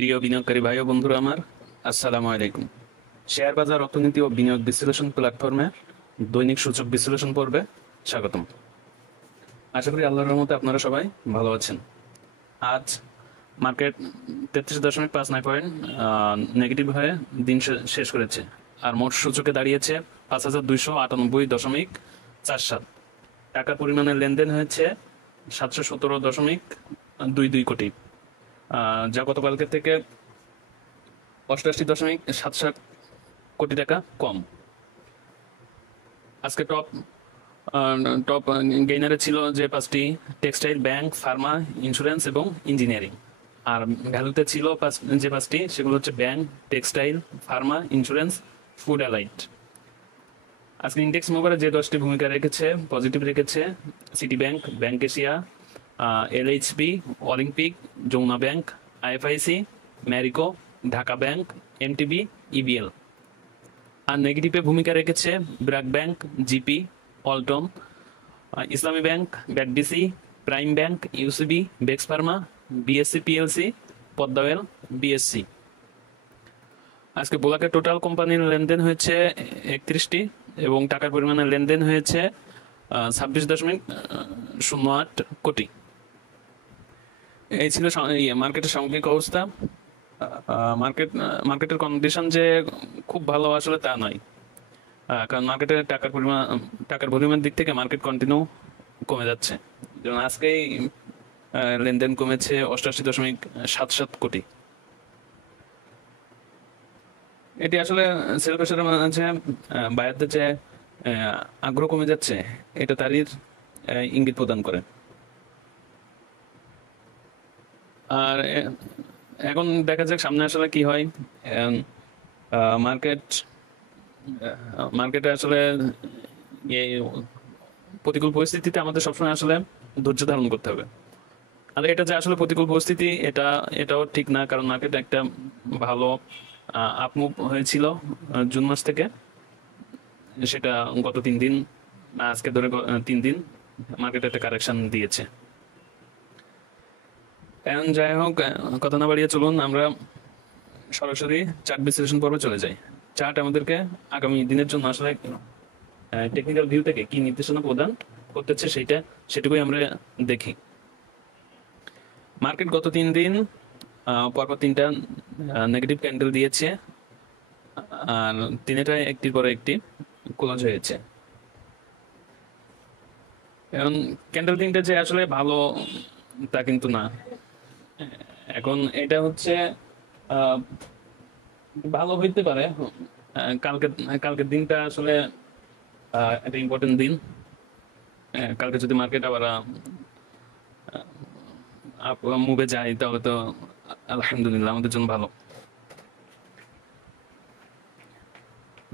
প্রিয় বিনিয়োগকারী ভাই ও বন্ধুরা আমার, আসসালামু আলাইকুম। শেয়ার বাজার, অর্থনীতি ও বিনিয়োগ বিশ্লেষণ প্ল্যাটফর্মে দৈনিক সূচক বিশ্লেষণ পর্বে স্বাগতম। আশা করি আল্লাহর রহমতে আপনারা সবাই ভালো আছেন। আজ মার্কেট 33.59 পয়েন্ট নেগেটিভ হয়ে দিন শেষ করেছে, আর মোট সূচকে দাঁড়িয়েছে 5298.47। টাকার পরিমাণে লেনদেন হয়েছে 717.22 কোটি, যা গতকালকে থেকে 88.77 কোটি টাকা কম। আজকে টপ টপ গেইনারে ছিল যে পাঁচটি: টেক্সটাইল, ব্যাংক, ফার্মা, ইন্স্যুরেন্স এবং ইঞ্জিনিয়ারিং। আর ভ্যালুতে ছিল যে পাঁচটি, সেগুলো হচ্ছে bank, textile, pharma, insurance, food allied. আজকে ইন্ডেক্স মুভারে যে 10টি ভূমিকা রেখেছে, পজিটিভ রেখেছে city bank, bank Asia, LHB, Olympic, Jamuna bank, IFIC, Marico, Dhaka bank, MTB, EBL. আর নেগেটিভে ভূমিকা রেখেছে BRAC bank, GP, Paltan, Islami bank, ব্যাকডিসি, প্রাইম ব্যাংক, ইউসিবি, বেক্স pharma, BSC PLC, Padma oil, BSC. আজকে বোলাকের টোটাল কোম্পানির লেনদেন হয়েছে 31টি এবং টাকার পরিমাণে লেনদেন হয়েছে 26.08 কোটি। এই ছিল মার্কেটের সামগ্রিক অবস্থা। মার্কেটের কন্ডিশন যে খুব ভালো আসলে তা নয়, কারণ মার্কেটের টাকার ভলিউমের দিক থেকে মার্কেট কন্টিনিউ কমে যাচ্ছে। যেমন আজকেই লেনদেন কমেছে 88.77 কোটি। এটি আসলে সেল প্রেসারের মাঝে বায়ারদের যে আগ্রহ কমে যাচ্ছে, এটা তারই ইঙ্গিত প্রদান করে। আর এখন দেখা যাক সামনে আসলে কি হয়। মার্কেটে আসলে এই প্রতিকূল পরিস্থিতিতে আমাদের সবসময় আসলে ধৈর্য ধারণ করতে হবে। আর এটা যে আসলে প্রতিকূল পরিস্থিতি, এটাও ঠিক না, কারণ মার্কেট একটা ভালো আপমুভ হয়েছিল জুন মাস থেকে। সেটা গত 3 দিন, আজকে ধরে 3 দিন মার্কেট একটা কারেকশন দিয়েছে। এখন যাই হোক, কথা না বাড়িয়ে চলুন আমরা সরাসরি চার্ট বিশ্লেষণ পর্বে চলে যাই। চার্ট আমাদেরকে আগামী দিনের জন্য আসলে টেকনিক্যাল ভিউ থেকে কি নির্দেশনা প্রদান করতেছে সেটুকুই আমরা দেখি। মার্কেট গত 3 দিন পরপর 3টা নেগেটিভ ক্যান্ডেল দিয়েছে, আর তিনটায় একটির পরে একটি ক্লোজ হয়েছে। এখন ক্যান্ডেল 3টা যে আসলে ভালো তা কিন্তু না। এখন এটা হচ্ছে ভালো হইতে পারে। কালকের দিনটা আসলে একটা ইম্পর্টেন্ট দিন। কালকে যদি মার্কেট আবার মুভে যায়, তাহলে তো আলহামদুলিল্লাহ আমাদের জন্য ভালো।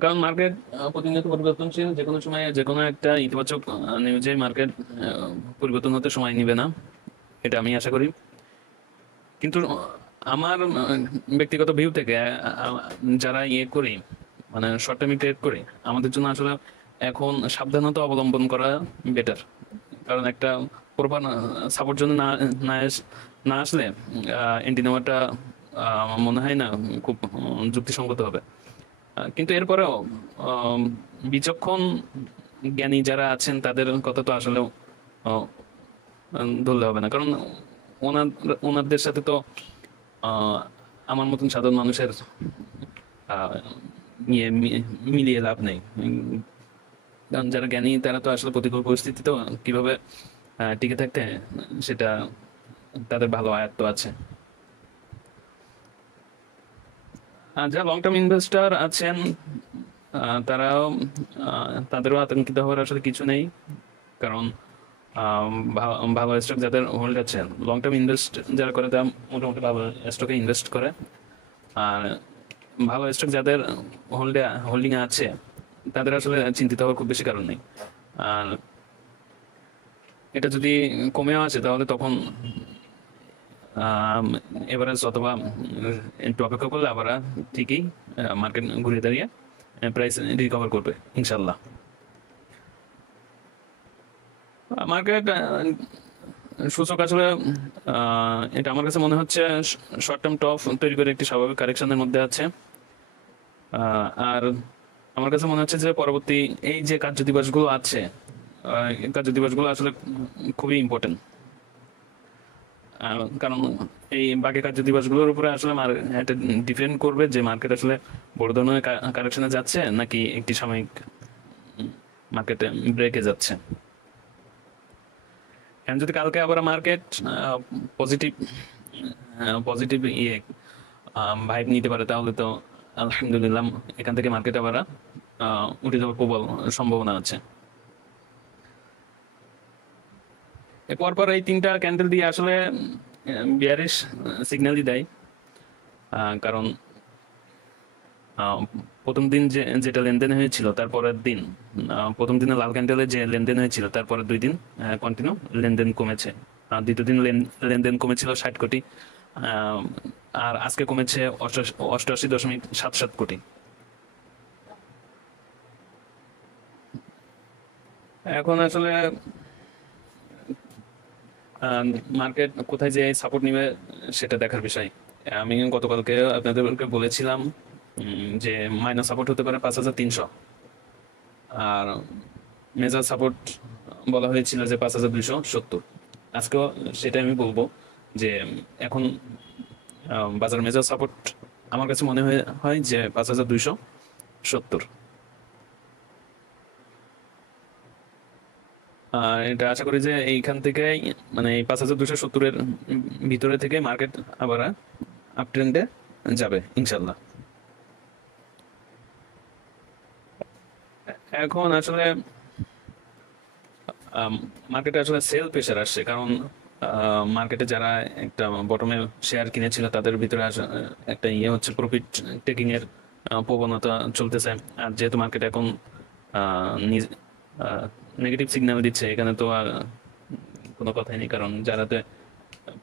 কারণ মার্কেট প্রতিনিয়ত পরিবর্তনশীল, যে কোনো সময় যে কোনো একটা ইতিবাচক নিউজে মার্কেট পরিবর্তন হতে সময় নিবে না, এটা আমি আশা করি। কিন্তু আমার ব্যক্তিগত ভিউ থেকে যারা করি, মানে শর্ট টার্মে ট্রেড করি, আমাদের জন্য আসলে এখন সাবধানতা অবলম্বন করা বেটার। কারণ একটা প্রপার সাপোর্ট জন্য না আসলে এন্ট্রি নেওয়াটা আমার মনে হয় না খুব যুক্তিসঙ্গত হবে। কিন্তু এরপরেও বিচক্ষণ জ্ঞানী যারা আছেন তাদের কথা তো আসলে ধরলে হবে না, কারণ ওনাদের সাথে তো আমার মতন সাধারণ মানুষের মিলিয়ে লাভ নেই। কারণ যারা জ্ঞানী তারা তো আসলে প্রতিকূল পরিস্থিতিতেও কিভাবে টিকে থাকতে, সেটা তাদের ভালো আয়ত্ত আছে। যারা লং টার্ম ইনভেস্টর আছেন তাদেরও আতঙ্কিত হওয়ার আসলে কিছু নেই, কারণ ভালো স্টক যাদের হোল্ড আছে, লং টার্ম ইনভেস্ট যারা করে তারা মোটামুটি ভালো স্টকে ইনভেস্ট করে। আর ভালো স্টক যাদের হোল্ডিংয়ে আছে তাদের আসলে চিন্তিত হওয়ার খুব বেশি কারণ নেই। আর এটা যদি কমেও আছে, তাহলে তখন এভারেজ অথবা একটু অপেক্ষা করলে আবার ঠিকই মার্কেট ঘুরে দাঁড়িয়ে প্রাইস রিকভার করবে ইনশাল্লাহ। মার্কেট সূচক আসলে এটা আমার কাছে মনে হচ্ছে শর্ট টার্ম টপ তৈরি করে একটি স্বাভাবিক কারেকশনের মধ্যে আছে। আর আমার কাছে মনে হচ্ছে যে পরবর্তী এই যে কার্য দিবসগুলো আছে, এই কার্য দিবসগুলো আসলে খুবই ইম্পর্টেন্ট। কারণ এই বাকি কার্য দিবসগুলোর উপরে আসলে এটা ডিপেন্ড করবে যে মার্কেট আসলে বড় ধরনের কারেকশনে যাচ্ছে নাকি একটি সাময়িক মার্কেটে ব্রেকে যাচ্ছে। এখন যদি কালকে আবার মার্কেট পজিটিভ পজিটিভ ভাইব নিতে পারে, তাহলে তো আলহামদুলিল্লাহ এখান থেকে মার্কেট আবার উঠে যাওয়ার প্রবল সম্ভাবনা আছে। পরপর এই তিনটা ক্যান্ডেল দিয়ে আসলে বিয়ারিশ সিগন্যালই দেয়। কারণ প্রথম দিন যেটা লেনদেন হয়েছিল তারপরের দিন, প্রথম দিনে লাল ক্যান্ডেলে যে লেনদেন হয়েছিল তারপরের 2 দিন কন্টিনিউ লেনদেন কমেছে। দ্বিতীয় দিন লেনদেন কমেছিল 60 কোটি, আর আজকে কমেছে 88.77 কোটি। এখন আসলে মার্কেট কোথায় যে সাপোর্ট নিবে সেটা দেখার বিষয়। আমি গতকালকে আপনাদেরকে বলেছিলাম যে মাইনাস সাপোর্ট হতে পারে 5,300, আর মেজর সাপোর্ট বলা হয়েছিল যে 5,270। আজকেও সেটা আমি বলবো যে এখন বাজার মেজর সাপোর্ট আমার কাছে মনে হয় যে 5,270। এটা আশা করি যে এইখান থেকে মানে এই 5,270-এর ভিতরে থেকে মার্কেট আবার আপ ট্রেন্ডে যাবে ইনশাল্লাহ। এখন আসলে মার্কেটে আসলে সেল প্রেশার আসছে, কারণ মার্কেটে যারা একটা বটমে শেয়ার কিনেছিল তাদের ভিতরে একটা হচ্ছে প্রফিট টেকিং এর প্রবণতা চলতেছে। আর যেহেতু মার্কেট এখন নেগেটিভ সিগন্যাল দিচ্ছে, এখানে তো আর কোনো কথাই নেই, কারণ যারাতে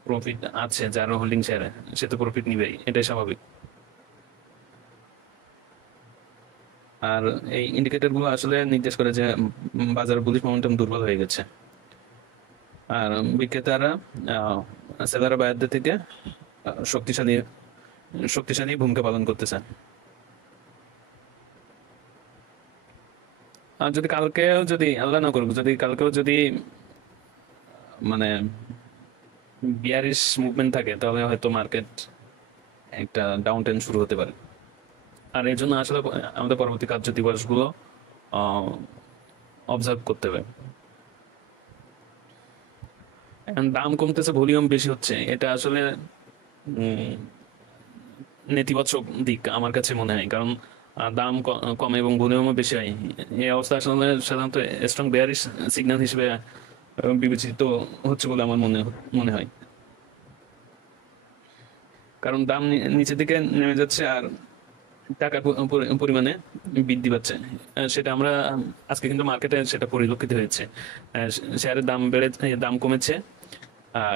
প্রফিট আছে, যারা হোল্ডিং শেয়ারে, সে তো প্রফিট নিবেই, এটাই স্বাভাবিক। আর এই ইন্ডিকেটর গুলো আসলে নির্দেশ করে যে বাজার বুলিশ মোমেন্টাম দুর্বল হয়ে গেছে। আর বিক্রেতারা সেলার বায়ারদের থেকে শক্তিশালী শক্তিশালী ভূমিকা পালন করতেছে। আর যদি কালকেও যদি আল্লাহ না করুক, যদি কালকেও যদি মানে বিয়ারিশ মুভমেন্ট থাকে, তাহলে হয়তো মার্কেট একটা ডাউন ট্রেন্ড শুরু হতে পারে। আর এই জন্য আসলে আমাদের পরবর্তী কার্য দিবসগুলো অবজার্ভ করতে হবে। এখন দাম কমতেছে, ভলিউম বেশি হচ্ছে, এটা আসলে উম, নেতিবাচক দিক আমার কাছে মনে হয়। কারণ দাম কমে এবং ভলিউমও বেশি হয়, এই অবস্থা আসলে সাধারণত স্ট্রং বেয়ারিশ সিগন্যাল হিসেবে বিবেচিত হচ্ছে বলে আমার মনে মনে হয়। কারণ দাম নিচের দিকে নেমে যাচ্ছে আর টাকার পরিমাণে বৃদ্ধি পাচ্ছে। সেটা আমরা আজকে কিন্তু মার্কেটে সেটা পরিলক্ষিত হয়েছে। শেয়ারের দাম দাম কমেছে,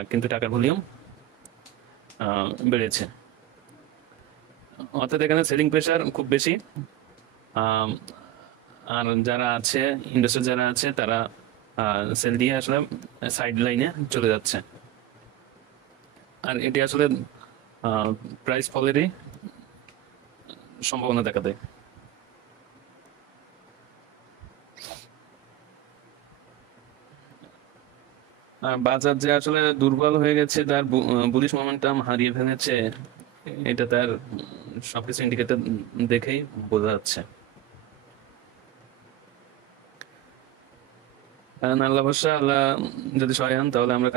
কিন্তু টাকার ভলিউম বেড়েছে। অর্থাৎ এখানে সেলিং প্রেশার খুব বেশি। আম, আর যারা আছে, ইন্ডাস্ট্রি যারা আছে, তারা সেল দিয়ে আসলে সাইড লাইনে চলে যাচ্ছে। আর এটি আসলে প্রাইস ফলেরই সম্ভাবনা দেখা দেয়। আর বাজার যে আসলে দুর্বল হয়ে গেছে, তার বুলিশ মোমেন্টাম হারিয়ে ফেলেছে, এটা তার সবকিছু ইন্ডিকেটর দেখেই বোঝা যাচ্ছে। কারণ আল্লাহ ভরসা, আল্লাহ যদি সহায় হন, তাহলে আমরা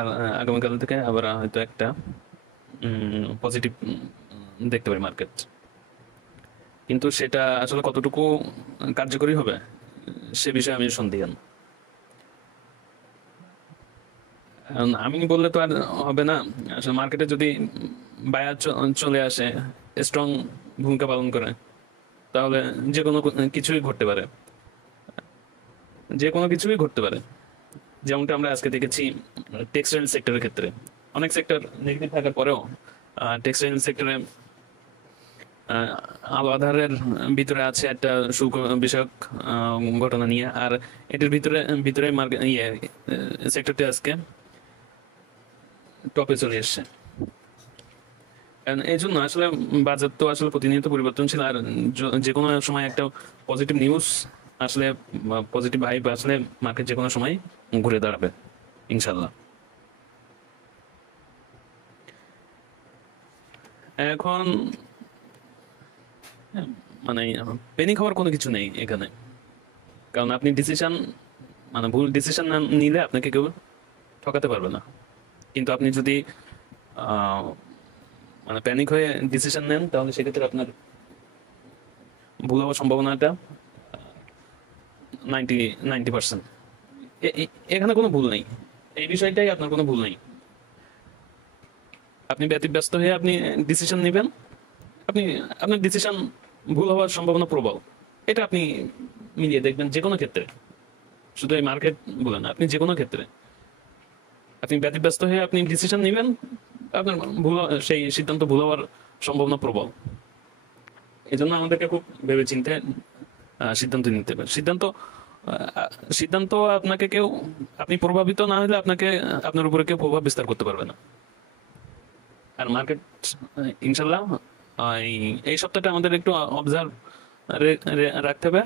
আগামীকাল থেকে আবার হয়তো একটা পজিটিভ দেখতে পারি মার্কেট। কিন্তু সেটা আসলে কতটুকু কার্যকরী হবে সে বিষয়ে আমি সন্দিহান। আমি বললে তো আর হবে না। আসলে মার্কেটে যদি বায়ার চলে আসে, স্ট্রং ভূমিকা পালন করে, তাহলে যে কোনো কিছুই ঘটতে পারে, যে কোনো কিছুই ঘটতে পারে। যেমনটা আমরা আজকে দেখেছি টেক্সটাইল সেক্টরের ক্ষেত্রে। অনেক সেক্টর নেগেটিভ থাকার পরেও টেক্সটাইল সেক্টরে আলো আধারের ভিতরে আছে একটা শুল্ক বিষয়ক ঘটনা নিয়ে। আর এটার ভিতরে ভিতরে মার্কেট সেক্টরটি আজকে টপে চলে এসছে। এই জন্য আসলে বাজার তো আসলে প্রতিনিয়ত পরিবর্তনশীল, আর যে কোনো সময় একটা পজিটিভ নিউজ আসলে, পজিটিভ ভাইব আসলে মার্কেট যে কোনো সময় ঘুরে দাঁড়াবে ইনশাল্লাহ। এখন মানে পেনিক হওয়ার কোনো কিছু নেই এখানে, কারণ আপনি ডিসিশন ভুল ডিসিশন না নিলে আপনাকে কেউ ঠকাতে পারবে না। কিন্তু আপনি যদি আহ, প্যানিক হয়ে ডিসিশন নেন, তাহলে সেক্ষেত্রে আপনার ভুল হওয়ার সম্ভাবনাটা 90%। এখানে কোনো ভুল নেই, এই বিষয়টাই আপনার কোনো ভুল নেই। আপনি ব্যতিব্যস্ত হয়ে আপনি ডিসিশন নেবেন, আপনি আপনার ডিসিশন ভুল হওয়ার সম্ভাবনা প্রবল। এটা আপনি মিলিয়ে দেখবেন যে কোনো ক্ষেত্রে, শুধু এই মার্কেট বলে না, আপনি যে কোনো ক্ষেত্রে আপনি ব্যতিব্যস্ত হয়ে আপনি ডিসিশন নেবেন, আপনার সেই সিদ্ধান্ত ভুল হওয়ার সম্ভাবনা প্রবল। এই জন্য আমাদেরকে খুব ভেবে চিন্তে সিদ্ধান্ত নিতে হবে। সিদ্ধান্ত আপনাকে কেউ, আপনি প্রভাবিত না হলে আপনার উপরে কেউ প্রভাব বিস্তার করতে পারবে না। আর মার্কেট ইনশাল্লাহ এই সপ্তাহটা আমাদের একটু অবজার্ভ রাখতে হবে।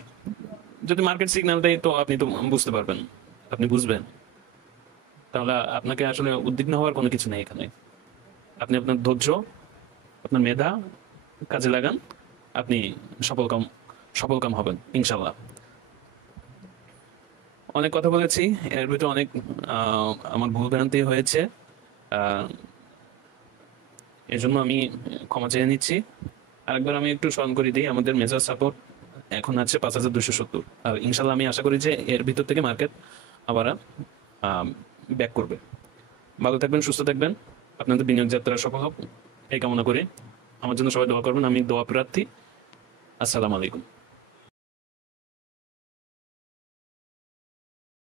যদি মার্কেট সিগন্যাল দেয় তো আপনি তো বুঝতে পারবেন, আপনি বুঝবেন। তাহলে আপনাকে আসলে উদ্বিগ্ন হওয়ার কোনো কিছু নেই এখানে। আপনি আপনার ধৈর্য, আপনার মেধা কাজে লাগান, আপনি সফলকাম হবেন ইনশাল্লাহ। অনেক কথা বলেছি, এর ভিতরে অনেক আমার ভুল ভ্রান্তি হয়েছে, এই জন্য আমি ক্ষমা চেয়ে নিচ্ছি। আরেকবার আমি একটু স্মরণ করে দিই, আমাদের মেজর সাপোর্ট এখন আছে 5270, আর ইনশাল্লাহ আমি আশা করি যে এর ভিতর থেকে মার্কেট আবার ব্যাক করবে। ভালো থাকবেন, সুস্থ থাকবেন, আপনাদের বিনিয়োগ যাত্রা সফল হোক এই কামনা করি। আমার জন্য সবাই দোয়া করবেন, আমি দোয়া প্রার্থী। আসসালামু আলাইকুম।